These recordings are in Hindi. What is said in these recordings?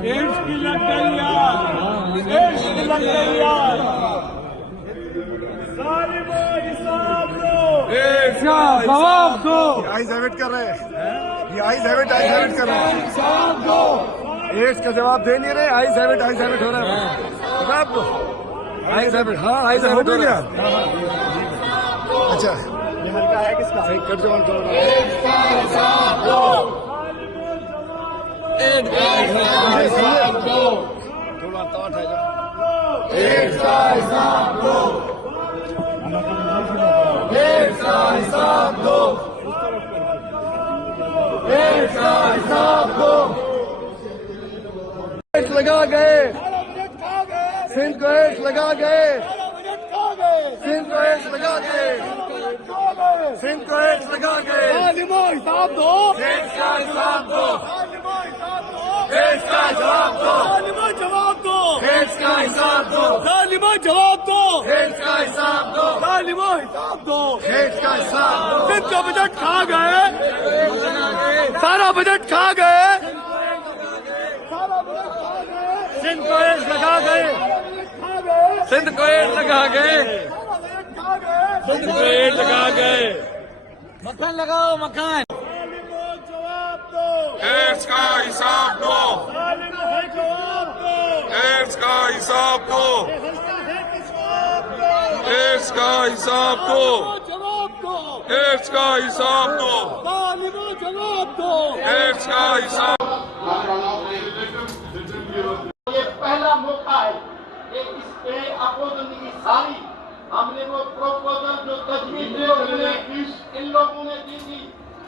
इश्क लग गई यार, इश्क लग गई यार। जवाब दो। आइज हैविट कर रहे हैं, ये आइज हैविट कर रहे हैं। एड्स का जवाब दे नहीं रहे। आइज हैविट हो रहा है। जवाब दो। आइज हैविट, हाँ आइज हैविट हो गया। अच्छा ये हल्का है किसका? कट जवान करो। थोड़ा ताट है जो एड्स का हिसाब दो। एड्स का हिसाब दो। एड्स का हिसाब दो। एड्स लगा गए, सिंध को एड्स लगा गए, सिंध को एड्स लगा गए, सिंध को एड्स लगा गए। हिसाब दो। एड्स का हिसाब दो। एड्स का जवाब दो। जवाब दो। एड्स का हिसाब दो। जवाब दो। एड्स का हिसाब दो। हिसाब दो। एड्स का हिसाब दो। सिंध का बजट खा गए, सारा बजट खा गए, सिंध को एड्स लगा गए, सिंध को एड्स लगा गए, सिंध को एड्स लगा गए। मक्खन लगाओ मक्खन। जवाब दो। एड्स का हिसाब दो। एड्स का हिसाब दो। एड्स का हिसाब दो। एड्स का हिसाब दो। जवाब दो। एड्स का हिसाब। ये पहला मौका है कि इसके अपोजिशन की सारी हमने वो प्रोपोजल जो तजवीज इन लोगों ने दी थी,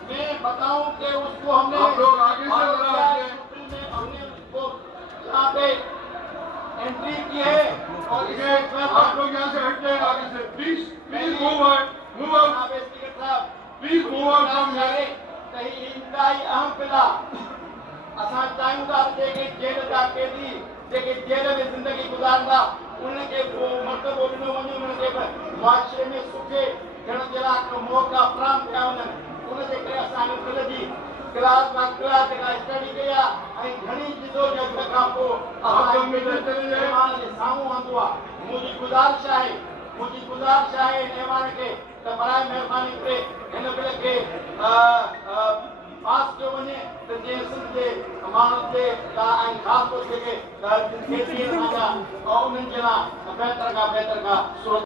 मैं बताऊं कि उसको हमने लोग आगे से हमने उसको यहाँ पे एंट्री की है। और आप लोग यहाँ से हट जाए आगे से please. Please move out, move out speaker साहब, please move out from here. कहीं इंतहाई अहम पिला असां चाहियूं था जेके जेल जा कैदी जेके जेल में ज़िंदगी गुज़ारंदा उनखे मतिलबु ॾिनो वञे, उनखे मुआशरे में सुठे थियण जे लाइ मौक़ा फराहम कया वञनि। उनजे करे असां कल्ह जी क्लास मां क्लास जेका स्टडी कई आहे ऐं घणी जिदोजहद खां पोइ असां महिमान जे साम्हूं आंदो आहे। मुंहिंजी गुज़ारिश आहे महिमान खे त बराए महिरबानी करे हिन बिल खे पास कयो वञे त जीअं सिंध जे माण्हुनि जे लाइ ऐं ख़ासि तौर ते जेके उन्हनि जे लाइ बहितर खां बहितर खां